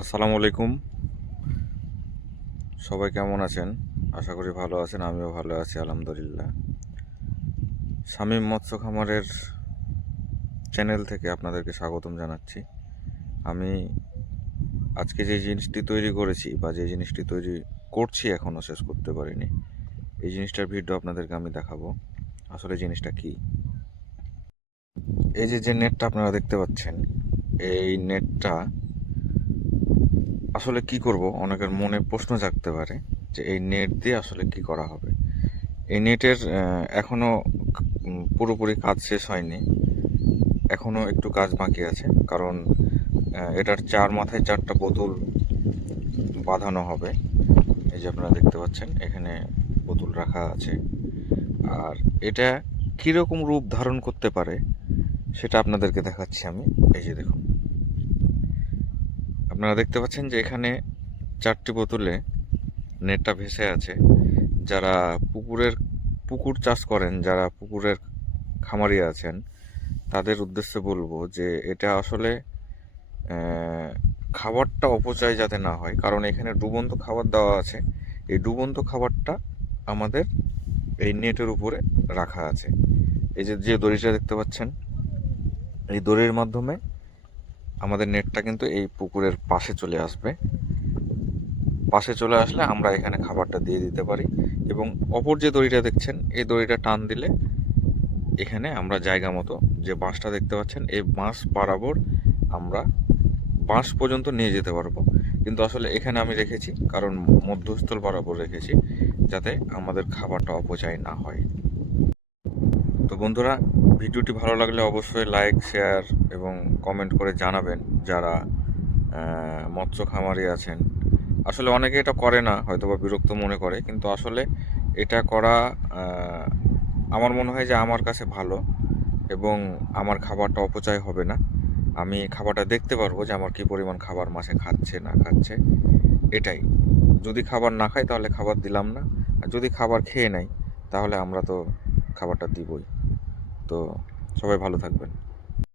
আসসালামু আলাইকুম। সবাই কেমন আছেন? আশা করি ভালো আছেন। আমিও ভালো আছি আলহামদুলিল্লাহ। শামীম মৎস্য খামারের চ্যানেল থেকে আপনাদেরকে স্বাগতম জানাচ্ছি। আমি আজকে যে জিনিসটি তৈরি করেছি বা যে জিনিসটি তৈরি করছি, এখনও শেষ করতে পারিনি, এই জিনিসটার ভিডিও আপনাদেরকে আমি দেখাবো। আসলে জিনিসটা কি? এই যে নেটটা আপনারা দেখতে পাচ্ছেন, এই নেটটা আসলে কি করব, অনেকের মনে প্রশ্ন জাগতে পারে যে এই নেট দিয়ে আসলে কি করা হবে। এই নেটের এখনও পুরোপুরি কাজ শেষ হয়নি, এখনও একটু কাজ বাকি আছে। কারণ এটার চার মাথায় চারটা বোতল বাঁধানো হবে। এই যে আপনারা দেখতে পাচ্ছেন, এখানে বোতল রাখা আছে। আর এটা কীরকম রূপ ধারণ করতে পারে সেটা আপনাদেরকে দেখাচ্ছি আমি। এই যে দেখুন, আপনারা দেখতে পাচ্ছেন যে এখানে চারটি বোতলে নেটটা ভেসে আছে। যারা পুকুর চাষ করেন, যারা পুকুরের খামারি আছেন, তাদের উদ্দেশ্যে বলবো যে এটা আসলে খাবারটা অপচয় যাতে না হয়, কারণ এখানে ডুবন্ত খাবার দেওয়া আছে। এই ডুবন্ত খাবারটা আমাদের এই নেটের উপরে রাখা আছে। এই যে যে দড়িটা দেখতে পাচ্ছেন, এই দড়ির মাধ্যমে আমাদের নেটটা কিন্তু এই পুকুরের পাশে চলে আসবে। পাশে চলে আসলে আমরা এখানে খাবারটা দিয়ে দিতে পারি, এবং অপর যে দড়িটা দেখছেন, এই দড়িটা টান দিলে এখানে আমরা জায়গা মতো যে বাঁশটা দেখতে পাচ্ছেন, এই বাঁশ বরাবর আমরা বাঁশ পর্যন্ত নিয়ে যেতে পারবো। কিন্তু আসলে এখানে আমি রেখেছি কারণ মধ্যস্থল বরাবর রেখেছি, যাতে আমাদের খাবারটা অপচয় না হয়। তো বন্ধুরা, ভিডিওটি ভালো লাগলে অবশ্যই লাইক, শেয়ার এবং কমেন্ট করে জানাবেন। যারা মৎস্য খামারি আছেন, আসলে অনেকে এটা করে না, হয়তো বা বিরক্ত মনে করে, কিন্তু আসলে এটা করা আমার মনে হয় যে আমার কাছে ভালো, এবং আমার খাবারটা অপচয় হবে না। আমি খাবারটা দেখতে পারবো যে আমার কী পরিমাণ খাবার মাছে খাচ্ছে না খাচ্ছে। এটাই, যদি খাবার না খাই তাহলে খাবার দিলাম না, আর যদি খাবার খেয়ে নেয় তাহলে আমরা তো খাবারটা দিবই। তো সবাই ভালো থাকবেন।